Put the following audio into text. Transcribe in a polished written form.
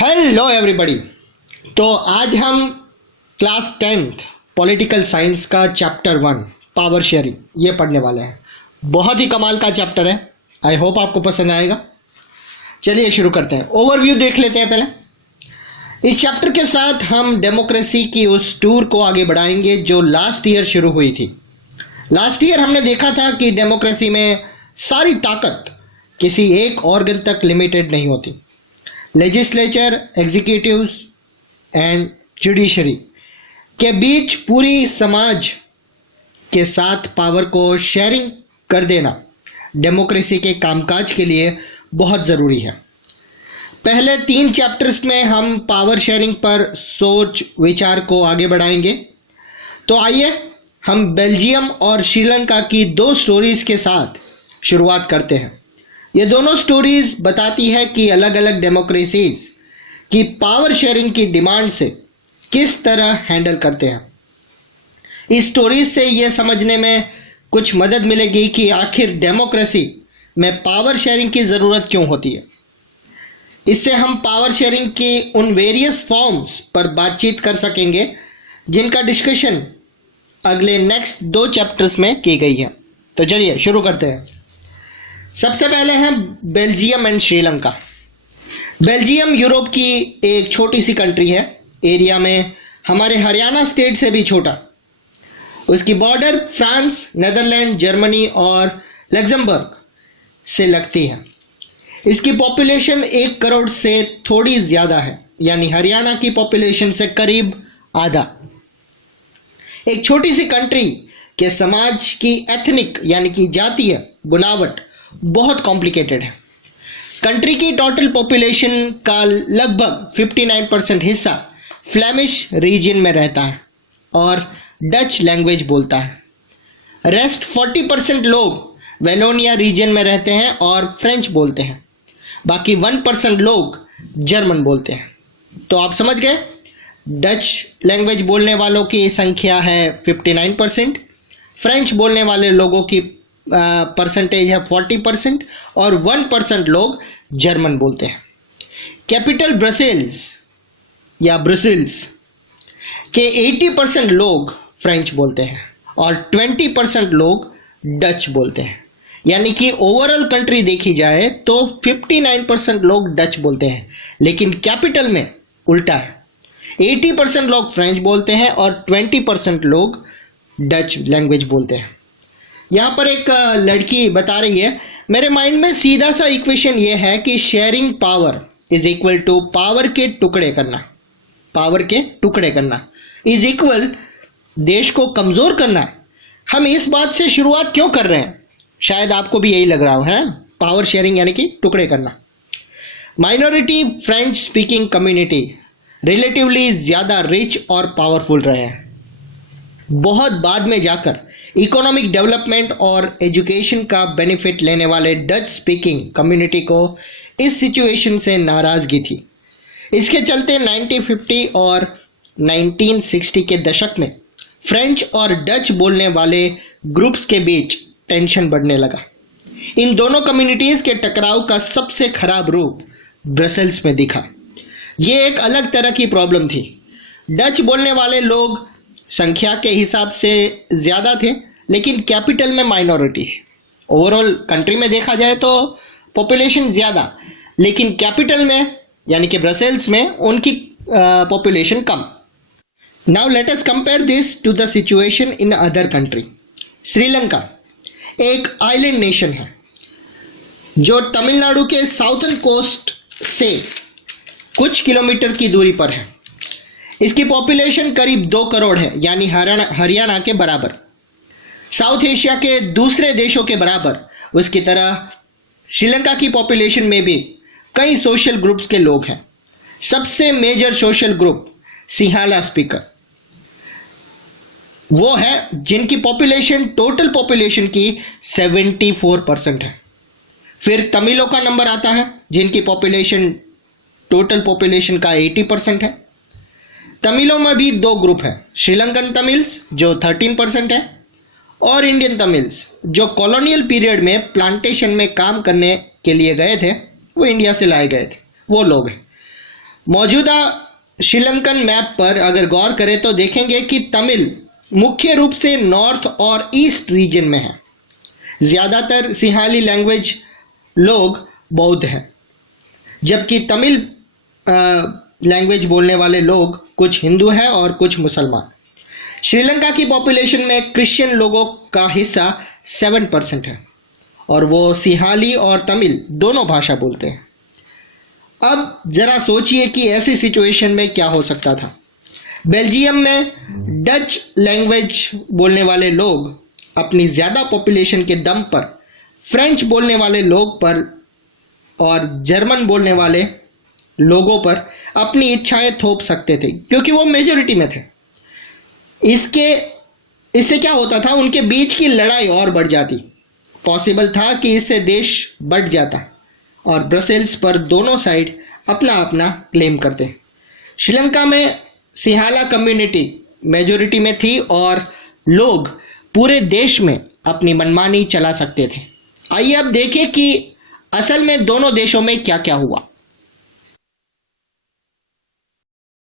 Hello everybody. तो आज हम क्लास 10th पॉलिटिकल साइंस का चैप्टर 1 पावर शेयरिंग ये पढ़ने वाले हैं। बहुत ही कमाल का चैप्टर है। आई होप आपको पसंद आएगा। चलिए शुरू करते हैं। ओवरव्यू देख लेते हैं पहले। इस चैप्टर के साथ हम डेमोक्रेसी की उस टूर को आगे बढ़ाएंगे जो लास्ट ईयर शुरू हुई थी। लास्ट ईयर हमने देखा था कि डेमोक्रेसी में सारी ताकत किसी एक ऑर्गन तक लिमिटेड नहीं होती। लेजिस्लेचर, एग्जीक्यूटिव्स एंड जुडिशरी के बीच पूरी समाज के साथ पावर को शेयरिंग कर देना डेमोक्रेसी के कामकाज के लिए बहुत ज़रूरी है। पहले 3 चैप्टर्स में हम पावर शेयरिंग पर सोच विचार को आगे बढ़ाएंगे। तो आइए हम बेल्जियम और श्रीलंका की 2 स्टोरीज के साथ शुरुआत करते हैं। ये दोनों स्टोरीज बताती है कि अलग अलग डेमोक्रेसीज की पावर शेयरिंग की डिमांड से किस तरह हैंडल करते हैं। इस स्टोरीज से ये समझने में कुछ मदद मिलेगी कि आखिर डेमोक्रेसी में पावर शेयरिंग की ज़रूरत क्यों होती है। इससे हम पावर शेयरिंग की उन वेरियस फॉर्म्स पर बातचीत कर सकेंगे जिनका डिस्कशन अगले नेक्स्ट 2 चैप्टर्स में की गई है। तो चलिए शुरू करते हैं। सबसे पहले है Belgium and Sri Lanka. Belgium Europe की एक छोटी सी कंट्री है, एरिया में हमारे हरियाणा स्टेट से भी छोटा। उसकी बॉर्डर फ्रांस, नेदरलैंड, जर्मनी और लग्जमबर्ग से लगती है। इसकी पॉपुलेशन 1 करोड़ से थोड़ी ज़्यादा है, यानी हरियाणा की पॉपुलेशन से करीब आधा। एक छोटी सी कंट्री के समाज की एथनिक यानी कि जातीय बुनावट बहुत कॉम्प्लिकेटेड है। कंट्री की टोटल पॉपुलेशन का लगभग 59% हिस्सा फ्लेमिश रीजन में रहता है और डच लैंग्वेज बोलता है। रेस्ट 40% लोग वेलोनिया रीजन में रहते हैं और फ्रेंच बोलते हैं। बाकी 1% लोग जर्मन बोलते हैं। तो आप समझ गए, डच लैंग्वेज बोलने वालों की संख्या है 59%, फ्रेंच बोलने वाले लोगों की परसेंटेज है 40% और 1% लोग जर्मन बोलते हैं। कैपिटल ब्रसेल्स या ब्रसेल्स के 80% लोग फ्रेंच बोलते हैं और 20% लोग डच बोलते हैं। यानी कि ओवरऑल कंट्री देखी जाए तो 59% लोग डच बोलते हैं, लेकिन कैपिटल में उल्टा है। 80% लोग फ्रेंच बोलते हैं और 20% लोग डच लैंग्वेज बोलते हैं। यहाँ पर एक लड़की बता रही है, मेरे माइंड में सीधा सा इक्वेशन ये है कि sharing power is equal to power के टुकड़े करना। पावर के टुकड़े करना इज इक्वल देश को कमज़ोर करना। हम इस बात से शुरुआत क्यों कर रहे हैं, शायद आपको भी यही लग रहा हो, है पावर शेयरिंग यानी कि टुकड़े करना। Minority French speaking community relatively ज़्यादा रिच और पावरफुल रहे हैं। बहुत बाद में जाकर इकोनॉमिक डेवलपमेंट और एजुकेशन का बेनिफिट लेने वाले डच स्पीकिंग कम्युनिटी को इस सिचुएशन से नाराज़गी थी। इसके चलते 1950 और 1960 के दशक में फ्रेंच और डच बोलने वाले ग्रुप्स के बीच टेंशन बढ़ने लगा। इन दोनों कम्युनिटीज़ के टकराव का सबसे खराब रूप ब्रसेल्स में दिखा। ये एक अलग तरह की प्रॉब्लम थी। डच बोलने वाले लोग संख्या के हिसाब से ज़्यादा थे, लेकिन कैपिटल में माइनॉरिटी है। ओवरऑल कंट्री में देखा जाए तो पॉपुलेशन ज़्यादा, लेकिन कैपिटल में यानी कि ब्रसेल्स में उनकी पॉपुलेशन कम। Now let us compare this to the situation in other country. Sri Lanka एक आइलैंड नेशन है जो तमिलनाडु के साउथर्न कोस्ट से कुछ किलोमीटर की दूरी पर है। इसकी पॉपुलेशन करीब 2 करोड़ है, यानी हरियाणा के बराबर। साउथ एशिया के दूसरे देशों के बराबर उसकी तरह श्रीलंका की पॉपुलेशन में भी कई सोशल ग्रुप्स के लोग हैं। सबसे मेजर सोशल ग्रुप सिंहाला स्पीकर वो है जिनकी पॉपुलेशन टोटल पॉपुलेशन की 74% है। फिर तमिलों का नंबर आता है जिनकी पॉपुलेशन टोटल पॉपुलेशन का 80% है। तमिलों में भी 2 ग्रुप हैं, श्रीलंकन तमिल्स जो 13% है और इंडियन तमिल्स जो कॉलोनियल पीरियड में प्लांटेशन में काम करने के लिए गए थे, वो इंडिया से लाए गए थे, वो लोग हैं। मौजूदा श्रीलंकन मैप पर अगर गौर करें तो देखेंगे कि तमिल मुख्य रूप से नॉर्थ और ईस्ट रीजन में है। ज़्यादातर सिंहाली लैंग्वेज लोग बौद्ध हैं, जबकि तमिल लैंग्वेज बोलने वाले लोग कुछ हिंदू हैं और कुछ मुसलमान। श्रीलंका की पॉपुलेशन में क्रिश्चियन लोगों का हिस्सा 7% है और वो सिंहाली और तमिल दोनों भाषा बोलते हैं। अब जरा सोचिए कि ऐसी सिचुएशन में क्या हो सकता था। बेल्जियम में डच लैंग्वेज बोलने वाले लोग अपनी ज़्यादा पॉपुलेशन के दम पर फ्रेंच बोलने वाले लोग पर और जर्मन बोलने वाले लोगों पर अपनी इच्छाएं थोप सकते थे, क्योंकि वो मेजॉरिटी में थे। इससे क्या होता था, उनके बीच की लड़ाई और बढ़ जाती। पॉसिबल था कि इससे देश बढ़ जाता और ब्रसेल्स पर दोनों साइड अपना अपना क्लेम करते। श्रीलंका में सिंहाला कम्युनिटी मेजॉरिटी में थी और लोग पूरे देश में अपनी मनमानी चला सकते थे। आइए अब देखें कि असल में दोनों देशों में क्या क्या हुआ।